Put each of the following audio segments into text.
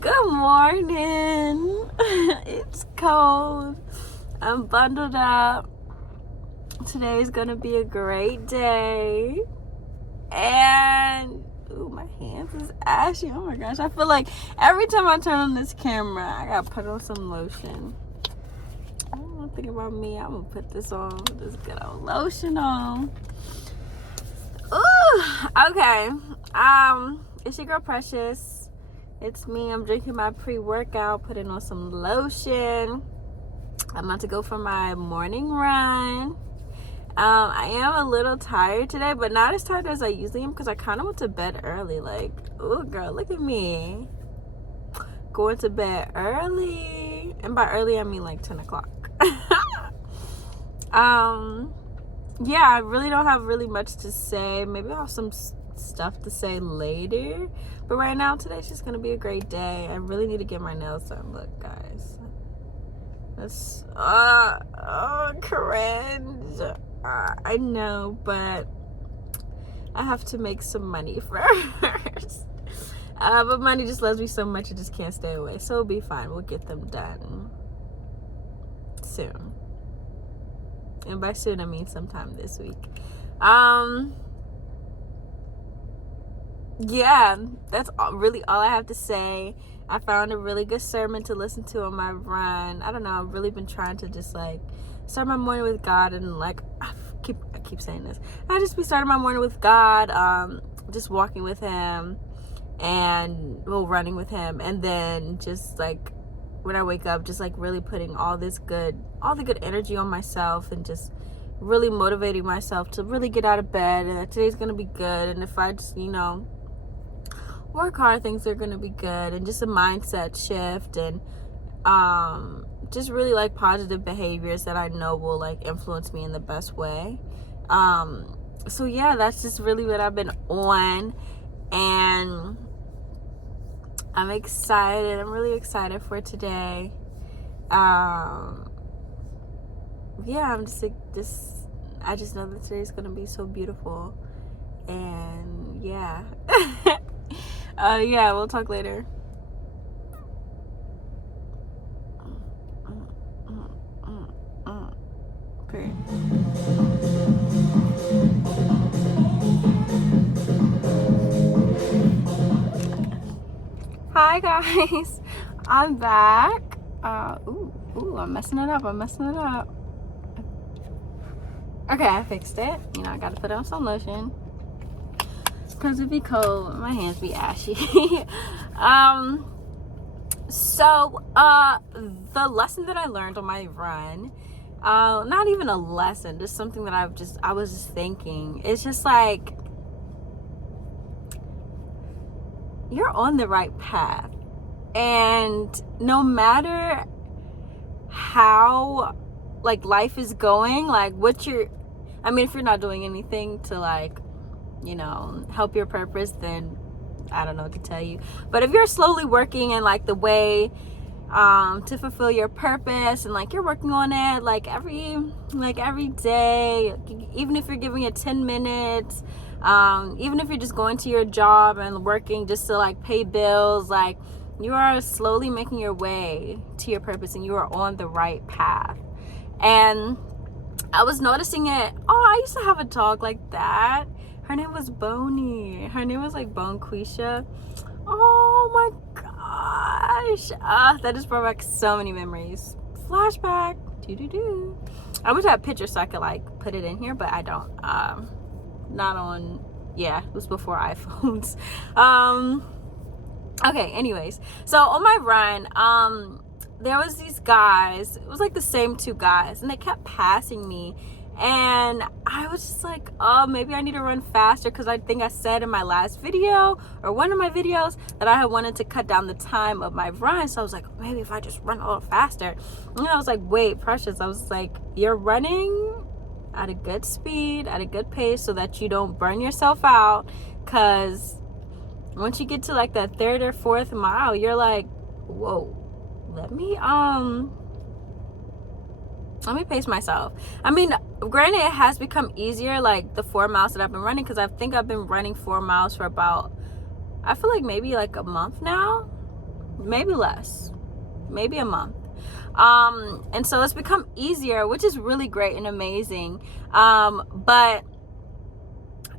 Good morning. It's cold. I'm bundled up. Today's gonna be a great day. And ooh, my hands is ashy. Oh my gosh. I feel like every time I turn on this camera, I gotta put on some lotion. I don't want to think about me. I'm gonna put this on, this good old lotion on. Ooh, okay. It's your girl Precious. It's me. I'm drinking my pre-workout, putting on some lotion. I'm about to go for my morning run. I am a little tired today, but not as tired as I usually am because I kind of went to bed early. Like, oh girl, look at me. Going to bed early. And by early, I mean like 10 o'clock. Yeah, I really don't have really much to say. Maybe I'll have some stuff to say later. But right now, today's just gonna be a great day. I really need to get my nails done. Look, guys. That's cringe. I know, but I have to make some money first. But money just loves me so much, it just can't stay away. So it'll be fine. We'll get them done soon. And by soon, I mean sometime this week. Yeah, that's really all I have to say. I found a really good sermon to listen to on my run. I don't know, I've really been trying to just like start my morning with God, and like I keep saying this. I just be starting my morning with God, just walking with him and running with him, and then just like when I wake up, just like really putting all the good energy on myself, and just really motivating myself to really get out of bed, and that today's gonna be good. And if I just, work hard, things are gonna be good. And just a mindset shift, and just really like positive behaviors that I know will like influence me in the best way. So yeah, that's just really what I've been on, and I'm excited. I'm really excited for today. Yeah, I'm just like I just know that today's gonna be so beautiful, and yeah. Yeah, we'll talk later. Period. Hi guys, I'm back. I'm messing it up. Okay, I fixed it. I gotta put on some lotion because it'd be cold. My hands be ashy. So the lesson that I learned on my run, not even a lesson, just something that I was just thinking. It's just like, you're on the right path, and no matter how like life is going, like if you're not doing anything to like help your purpose, then I don't know what to tell you. But if you're slowly working in like the way to fulfill your purpose, and like you're working on it like every day, even if you're giving it 10 minutes, even if you're just going to your job and working just to like pay bills, like you are slowly making your way to your purpose, and you are on the right path. And I was noticing it. I used to have a dog like that. Her name was Boney. Her name was like Bonquisha. Oh my gosh. That just brought back so many memories. Flashback. I wish I had pictures so I could like put it in here, but I don't. Not on. Yeah, it was before iPhones. Okay, anyways. So on my run, there was these guys. It was like the same two guys, and they kept passing me. And I was just like, maybe I need to run faster, because I think I said in my last video, or one of my videos, that I had wanted to cut down the time of my run. So I was like, maybe if I just run a little faster. And I was like, wait, Precious, I was like, you're running at a good speed, at a good pace, so that you don't burn yourself out. Because once you get to like that third or fourth mile, you're like, whoa, let me pace myself. I mean, granted, it has become easier, like the 4 miles that I've been running, because I think I've been running 4 miles for about, I feel like maybe like a month now. maybe less, maybe a month. And so it's become easier, which is really great and amazing. But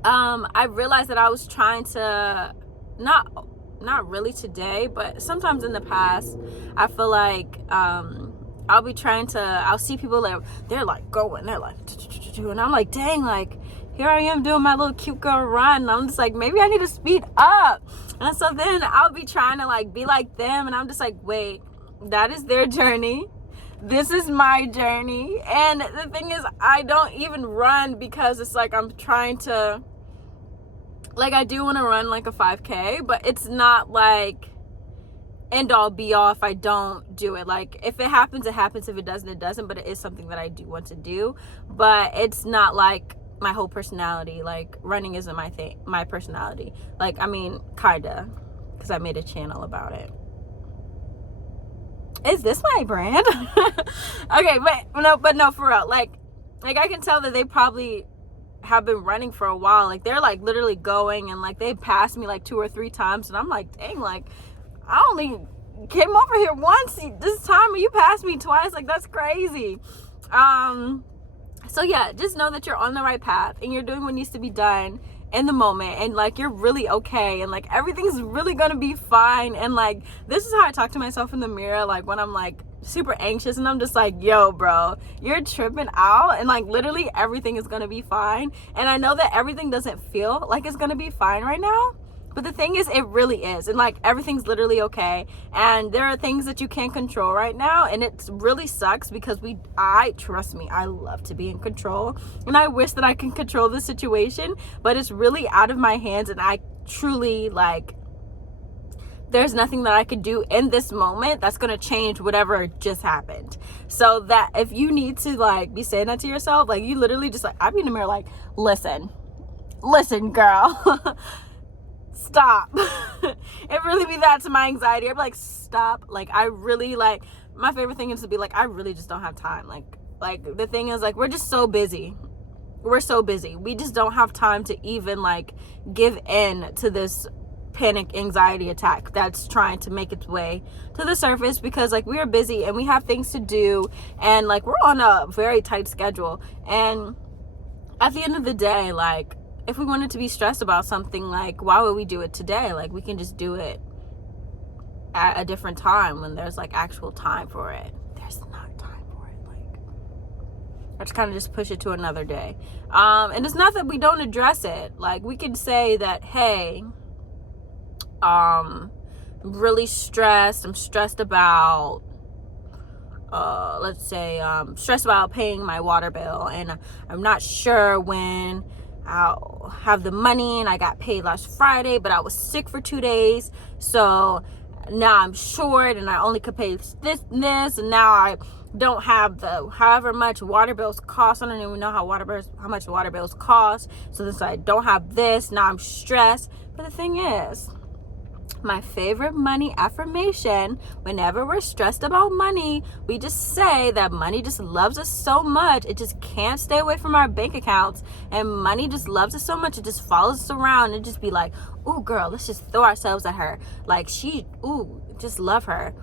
I realized that I was trying to, not really today, but sometimes in the past, I feel like I'll see people that they're like going, they're like, and I'm like, dang, like here I am doing my little cute girl run, and I'm just like, maybe I need to speed up. And so then I'll be trying to like be like them, and I'm just like, wait, that is their journey, this is my journey. And the thing is, I don't even run because it's like I'm trying to, like, I do want to run like a 5K, but it's not like end all be all if I don't do it. Like, if it happens, it happens. If it doesn't, it doesn't. But it is something that I do want to do. But it's not like my whole personality. Like, running isn't my thing, my personality. Like, I mean, kinda, because I made a channel about it. Is this my brand? Okay, but no, for real. Like I can tell that they probably have been running for a while. Like, they're like literally going, and like they passed me like 2 or 3 times, and I'm like, dang, like I only came over here once this time, and you passed me twice. Like, that's crazy. So yeah, just know that you're on the right path, and you're doing what needs to be done in the moment, and like you're really okay, and like everything's really gonna be fine. And like, this is how I talk to myself in the mirror, like when I'm like super anxious, and I'm just like, yo bro, you're tripping out, and like literally everything is gonna be fine. And I know that everything doesn't feel like it's gonna be fine right now, but the thing is, it really is. And like, everything's literally okay. And there are things that you can't control right now, and it really sucks because trust me, I love to be in control, and I wish that I can control the situation, but it's really out of my hands. And I truly, like, there's nothing that I could do in this moment that's going to change whatever just happened. So that if you need to like be saying that to yourself, like, you literally just like, I'd be in the mirror like, listen girl, stop. It really be that to my anxiety. I'd be like, stop. Like, I really, like, my favorite thing is to be like, I really just don't have time. Like the thing is, like, we're just so busy. We're so busy. We just don't have time to even like give in to this panic anxiety attack that's trying to make its way to the surface, because like, we are busy and we have things to do, and like, we're on a very tight schedule. And at the end of the day, like, if we wanted to be stressed about something, like, why would we do it today? Like, we can just do it at a different time when there's like actual time for it. There's not time for it. Like, I just kind of just push it to another day. And it's not that we don't address it. Like, we could say that, hey, I'm really stressed. I'm stressed about, let's say, stressed about paying my water bill, and I'm not sure when I'll have the money, and I got paid last Friday, but I was sick for 2 days, so now I'm short, and I only could pay this, and now I don't have the however much water bills cost. I don't even know how much water bills cost. So since I don't have this, now I'm stressed. But the thing is, my favorite money affirmation, whenever we're stressed about money, we just say that money just loves us so much, it just can't stay away from our bank accounts. And money just loves us so much, it just follows us around, and just be like, ooh girl, let's just throw ourselves at her, like, just love her,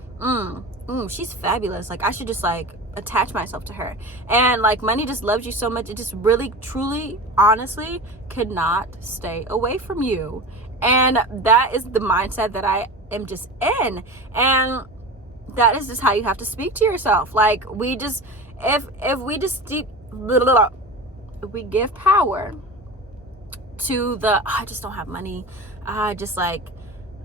she's fabulous, like, I should just like attach myself to her. And like, money just loves you so much, it just really, truly, honestly cannot stay away from you. And that is the mindset that I am just in. And that is just how you have to speak to yourself. Like, we just, if we give power to the, I just don't have money, just like,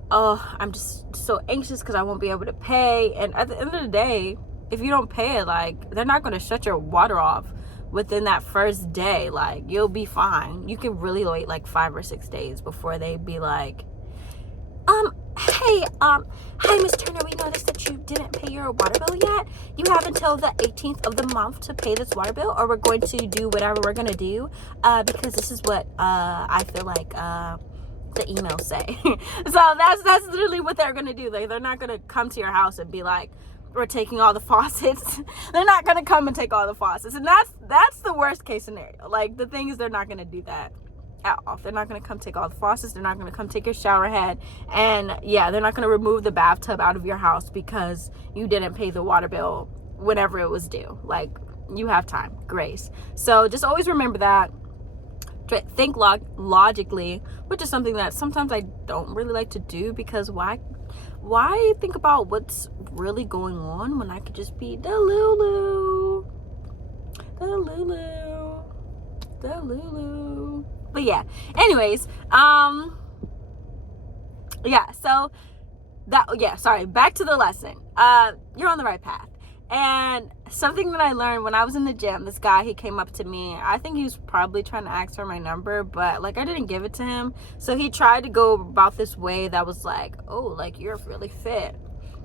I'm just so anxious because I won't be able to pay. And at the end of the day, if you don't pay it, like, they're not going to shut your water off within that first day. Like, you'll be fine. You can really wait like 5 or 6 days before they be like, hey, Miss Turner, we noticed that you didn't pay your water bill yet. You have until the 18th of the month to pay this water bill, or we're going to do whatever we're going to do, because this is what I feel like the emails say. So that's literally what they're going to do. Like, they're not going to come to your house and be like, we're taking all the faucets. They're not going to come and take all the faucets. And that's the worst case scenario. Like, the thing is, they're not going to do that. at all. They're not going to come take all the faucets. They're not going to come take your shower head. And yeah, they're not going to remove the bathtub out of your house because you didn't pay the water bill whenever it was due. Like, you have time, grace. So just always remember that. Think logically, which is something that sometimes I don't really like to do, because why think about what's really going on when I could just be Delulu. But yeah, anyways, yeah, so sorry, back to the lesson. You're on the right path. And something that I learned when I was in the gym, this guy, he came up to me. I think he was probably trying to ask for my number, but like I didn't give it to him. So he tried to go about this way that was like, oh, like, you're really fit.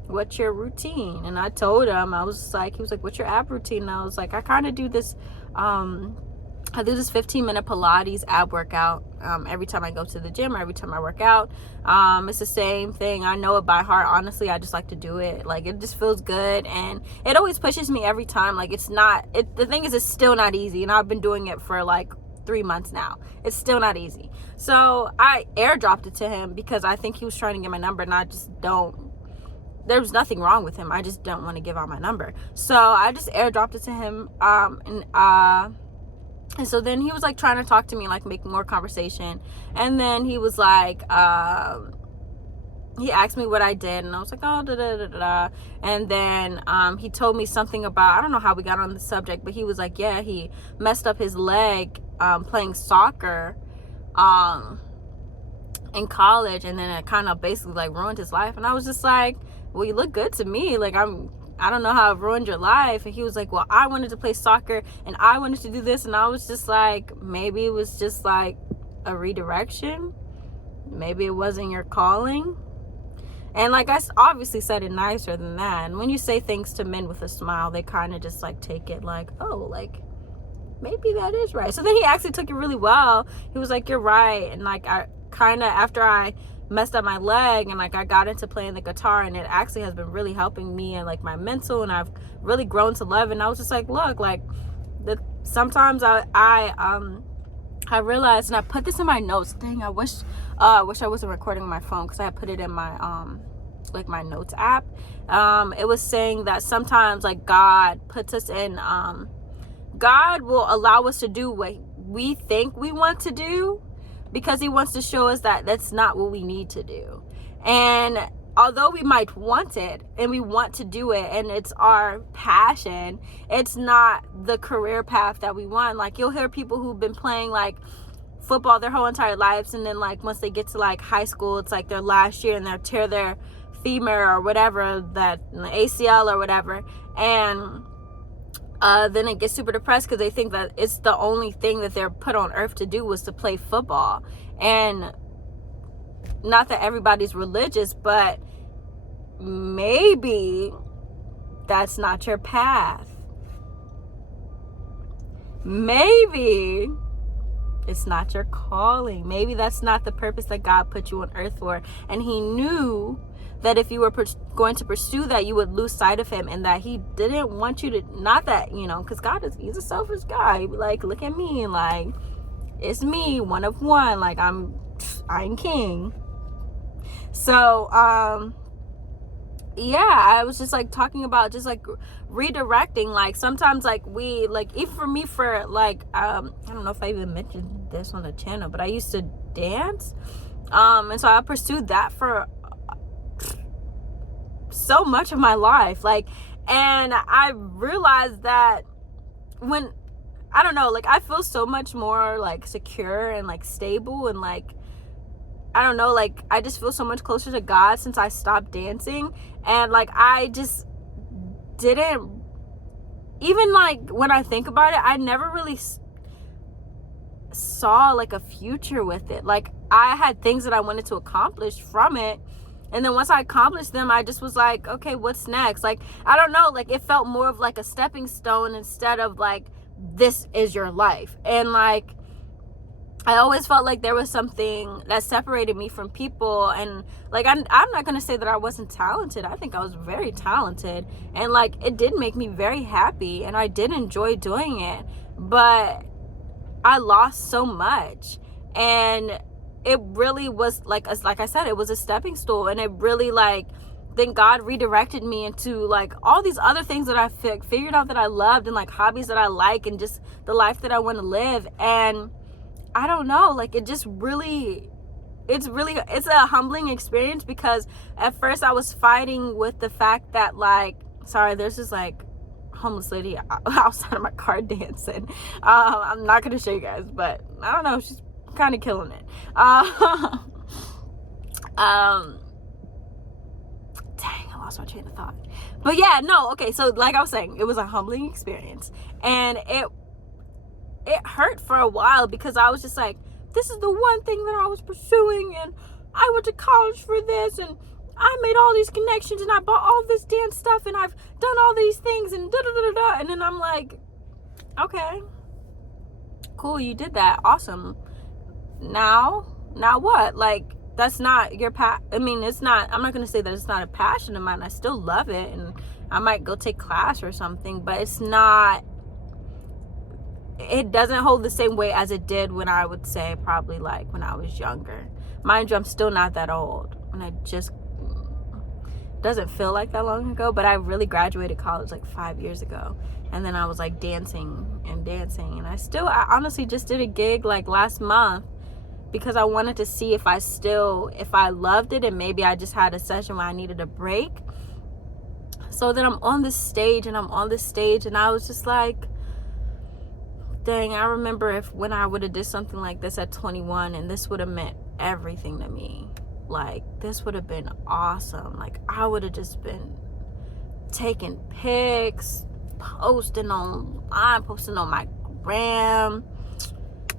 What's your routine? And I told him, he was like, what's your ab routine? And I was like, I kind of do this, I do this 15-minute Pilates ab workout every time I go to the gym or every time I work out. It's the same thing. I know it by heart. Honestly, I just like to do it. Like, it just feels good, and it always pushes me every time. Like, the thing is, it's still not easy, and I've been doing it for like 3 months now. It's still not easy. So I airdropped it to him because I think he was trying to get my number, and I just don't. There's nothing wrong with him. I just don't want to give out my number. So I just airdropped it to him. And so then he was like trying to talk to me, like make more conversation. And then he was like, he asked me what I did, and I was like, oh, da da da da. And then he told me something about, I don't know how we got on the subject, but he was like, yeah, he messed up his leg playing soccer in college, and then it kind of basically like ruined his life. And I was just like, well, you look good to me. Like, I don't know how it ruined your life. And he was like, well, I wanted to play soccer and I wanted to do this. And I was just like, maybe it was just like a redirection. Maybe it wasn't your calling. And like, I obviously said it nicer than that. And when you say things to men with a smile, they kind of just like take it like, oh, like, maybe that is right. So then he actually took it really well. He was like, you're right. And like, I kind of, after I messed up my leg and like I got into playing the guitar, and it actually has been really helping me and like my mental, and I've really grown to love it. And I was just like, look, like, sometimes I realized, and I put this in my notes. Dang, I wish I wasn't recording on my phone, because I put it in my like my notes app. It was saying that sometimes like God puts us in, God will allow us to do what we think we want to do, because he wants to show us that that's not what we need to do. And although we might want it and we want to do it and it's our passion, it's not the career path that we want. Like, you'll hear people who've been playing like football their whole entire lives, and then like once they get to like high school, it's like their last year, and they'll tear their femur or whatever, that ACL or whatever, and then it gets super depressed because they think that it's the only thing that they're put on earth to do was to play football. And not that everybody's religious, but maybe that's not your path. Maybe it's not your calling. Maybe that's not the purpose that God put you on earth for. And he knew that if you were going to pursue that, you would lose sight of him, and that he didn't want you to, not that, you know, because he's a selfish guy. He'd be like, look at me, like, it's me, one of one, like, I'm king. So yeah, I was just like talking about just like redirecting. Like, sometimes like we, like, even for me, for like I don't know if I even mentioned this on the channel, but I used to dance, and so I pursued that for so much of my life, like, and I realized that when, I don't know, like, I feel so much more like secure and like stable, and like, I don't know, like, I just feel so much closer to God since I stopped dancing. And like, I just didn't, even like when I think about it, I never really saw like a future with it. Like, I had things that I wanted to accomplish from it, and then once I accomplished them, I just was like, okay, what's next? Like, I don't know, like, it felt more of like a stepping stone instead of like, this is your life. And like, I always felt like there was something that separated me from people. And like, I'm not going to say that I wasn't talented. I think I was very talented, and like, it did make me very happy, and I did enjoy doing it, but I lost so much. And it really was like I said, it was a stepping stool, and it really like, then God redirected me into like all these other things that I figured out that I loved, and like hobbies that I like, and just the life that I want to live. And I don't know, like it just really, it's a humbling experience, because at first I was fighting with the fact that like, sorry, there's this like homeless lady outside of my car dancing. I'm not gonna show you guys, but I don't know, she's kind of killing it. Dang, I lost my train of thought. But yeah, no, okay, so like I was saying, it was a humbling experience, and it hurt for a while, because I was just like, this is the one thing that I was pursuing, and I went to college for this, and I made all these connections, and I bought all this dance stuff, and I've done all these things, and da da da da. And then I'm like, okay, cool, you did that, awesome. Now what? Like, that's not your I mean, it's not, I'm not gonna say that it's not a passion of mine. I still love it, and I might go take class or something, but it's not, it doesn't hold the same weight as it did when I would say probably like when I was younger. Mind you, I'm still not that old, and I just, doesn't feel like that long ago, but I really graduated college like 5 years ago, and then I was like dancing, and I honestly just did a gig like last month, because I wanted to see if I loved it, and maybe I just had a session where I needed a break. So then I'm on this stage, and I was just like, dang, I remember when I would have did something like this at 21, and this would have meant everything to me. Like, this would have been awesome. Like, I would have just been taking pics, posting on my gram,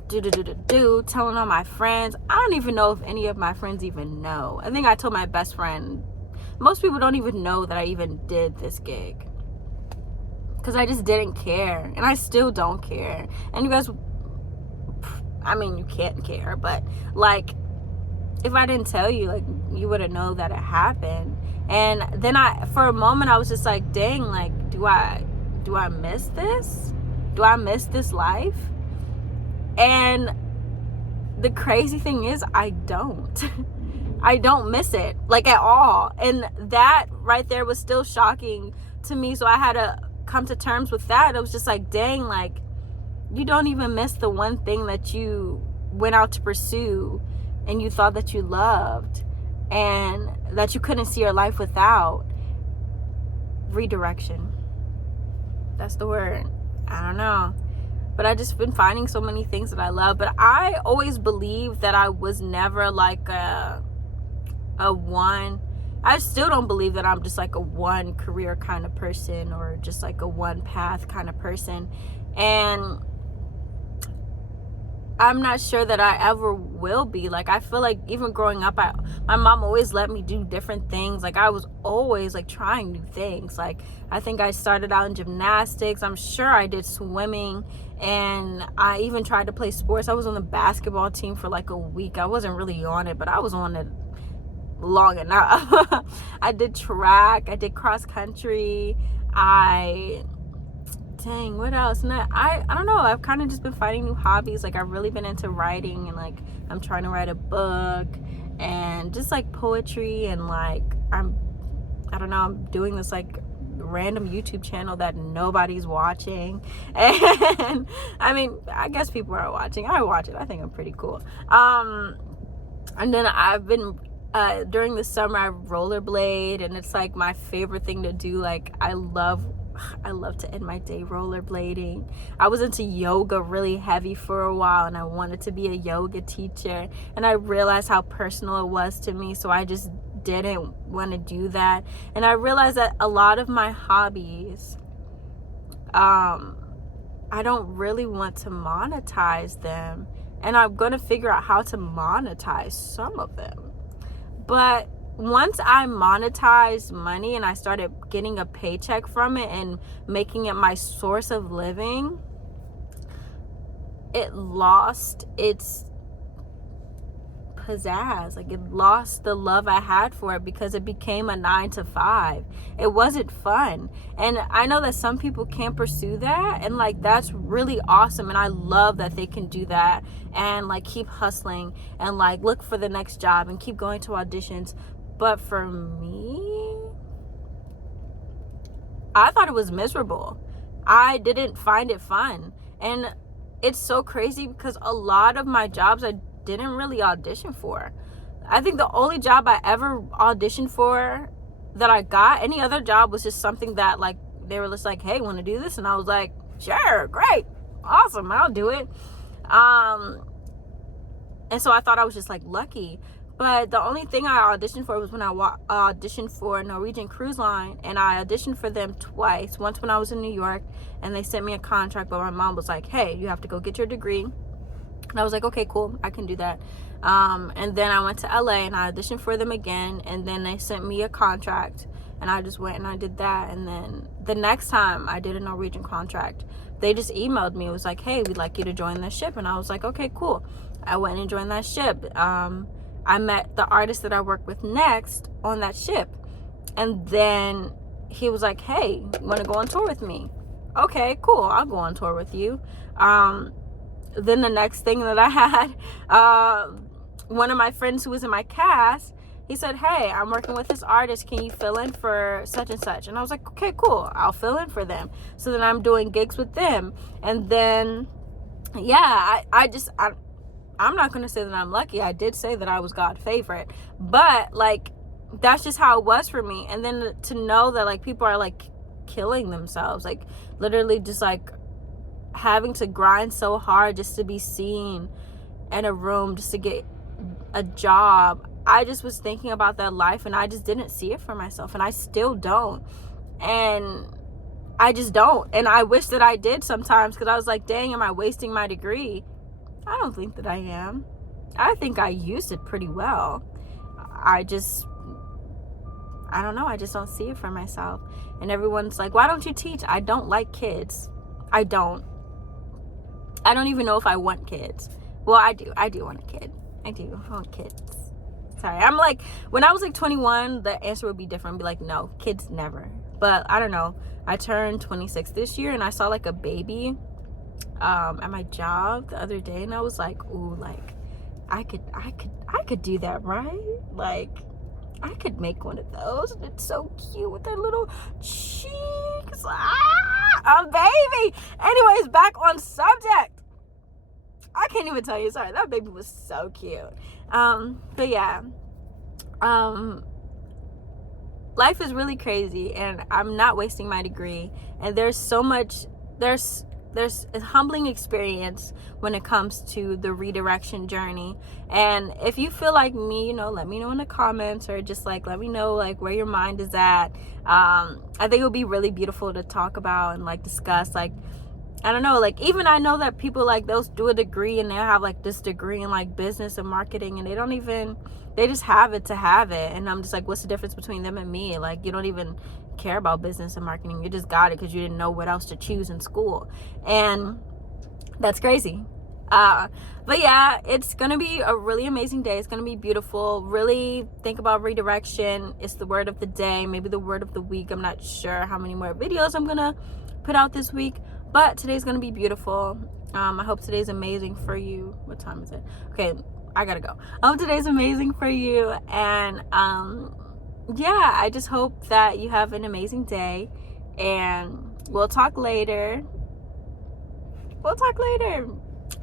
telling all my friends. I don't even know if any of my friends even know. I think I told my best friend. Most people don't even know that I even did this gig, because I just didn't care, and I still don't care. And you guys, I mean, you can't care, but like, if I didn't tell you, like, you wouldn't know that it happened. And then for a moment, I was just like, dang, like, do I miss this? Do I miss this life? And the crazy thing is, I don't. I don't miss it, like, at all. And that right there was still shocking to me. So I had to come to terms with that. It was just like, dang, like, you don't even miss the one thing that you went out to pursue, and you thought that you loved, and that you couldn't see your life without. Redirection. That's the word. I don't know. But I just been finding so many things that I love. But I always believed that I was never like a one. I still don't believe that I'm just like a one career kind of person, or just like a one path kind of person. And I'm not sure that I ever will be. Like, I feel like even growing up, my mom always let me do different things. Like, I was always like trying new things. Like, I think I started out in gymnastics. I'm sure I did swimming, and I even tried to play sports. I was on the basketball team for like a week. I wasn't really on it, but I was on it long enough. I did track. I did cross country. Dang, what else? And I don't know, I've kind of just been finding new hobbies. Like, I've really been into writing, and like, I'm trying to write a book, and just like poetry, and like, I don't know, I'm doing this like random YouTube channel that nobody's watching. And I mean, I guess people are watching. I watch it. I think I'm pretty cool. And then I've been during the summer, I rollerblade, and it's like my favorite thing to do. Like, I love to end my day rollerblading. I was into yoga really heavy for a while, and I wanted to be a yoga teacher, and I realized how personal it was to me, so I just didn't want to do that. And I realized that a lot of my hobbies, I don't really want to monetize them, and I'm going to figure out how to monetize some of them. But once I monetized money and I started getting a paycheck from it and making it my source of living, it lost its pizzazz. Like, it lost the love I had for it because it became a 9 to 5. It wasn't fun. And I know that some people can't pursue that, and like, that's really awesome, and I love that they can do that and like keep hustling and like look for the next job and keep going to auditions. But for me, I thought it was miserable. I didn't find it fun. And it's so crazy because a lot of my jobs I didn't really audition for. I think the only job I ever auditioned for that I got, any other job, was just something that like they were just like, hey, want to do this? And I was like, sure, great, awesome, I'll do it. And so I thought I was just like lucky. But the only thing I auditioned for was when I auditioned for Norwegian Cruise Line, and I auditioned for them twice. Once when I was in New York, and they sent me a contract, but my mom was like, hey, you have to go get your degree. And I was like, okay, cool, I can do that. And then I went to LA and I auditioned for them again, and then they sent me a contract, and I just went and I did that. And then the next time I did a Norwegian contract, they just emailed me. It was like, hey, we'd like you to join this ship. And I was like, okay, cool. I went and joined that ship. I met the artist that I work with next on that ship. And then he was like, hey, you want to go on tour with me? Okay, cool, I'll go on tour with you. Then the next thing that I had, one of my friends who was in my cast, he said, hey, I'm working with this artist, can you fill in for such and such? And I was like, okay, cool, I'll fill in for them. So then I'm doing gigs with them. And then, yeah, I'm not going to say that I'm lucky. I did say that I was God's favorite. But, like, that's just how it was for me. And then to know that, like, people are, like, killing themselves. Like, literally just, like, having to grind so hard just to be seen in a room, just to get a job. I just was thinking about that life, and I just didn't see it for myself. And I still don't. And I just don't. And I wish that I did sometimes, because I was like, dang, am I wasting my degree? I don't think that I am. I think I used it pretty well. I don't know. I just don't see it for myself. And everyone's like, why don't you teach? I don't like kids. I don't even know if I want kids. Well, I do want a kid. I want kids. Sorry. I'm like, when I was like 21, the answer would be different. I'd be like, no, kids never. But I don't know. I turned 26 this year, and I saw like a baby at my job the other day, and I was like, ooh, like I could do that, right? Like, I could make one of those, and it's so cute with their little cheeks. A baby. Anyways, back on subject. I can't even tell you. Sorry, that baby was so cute. But yeah, life is really crazy, and I'm not wasting my degree. And there's a humbling experience when it comes to the redirection journey. And if you feel like me, let me know in the comments, or just like let me know like where your mind is at. I think it would be really beautiful to talk about and like discuss. Like, I don't know, like, even I know that people, like, they'll do a degree and they'll have like this degree in like business and marketing, and they just have it to have it. And I'm just like, what's the difference between them and me? Like, you don't even care about business and marketing. You just got it because you didn't know what else to choose in school. And that's crazy. But yeah, it's gonna be a really amazing day. It's gonna be beautiful. Really think about redirection. It's the word of the day, maybe the word of the week. I'm not sure how many more videos I'm gonna put out this week, but today's gonna be beautiful. I hope today's amazing for you. What time is it? Okay, I gotta go. I hope today's amazing for you. And yeah, I just hope that you have an amazing day, and we'll talk later.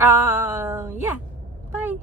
Yeah, bye.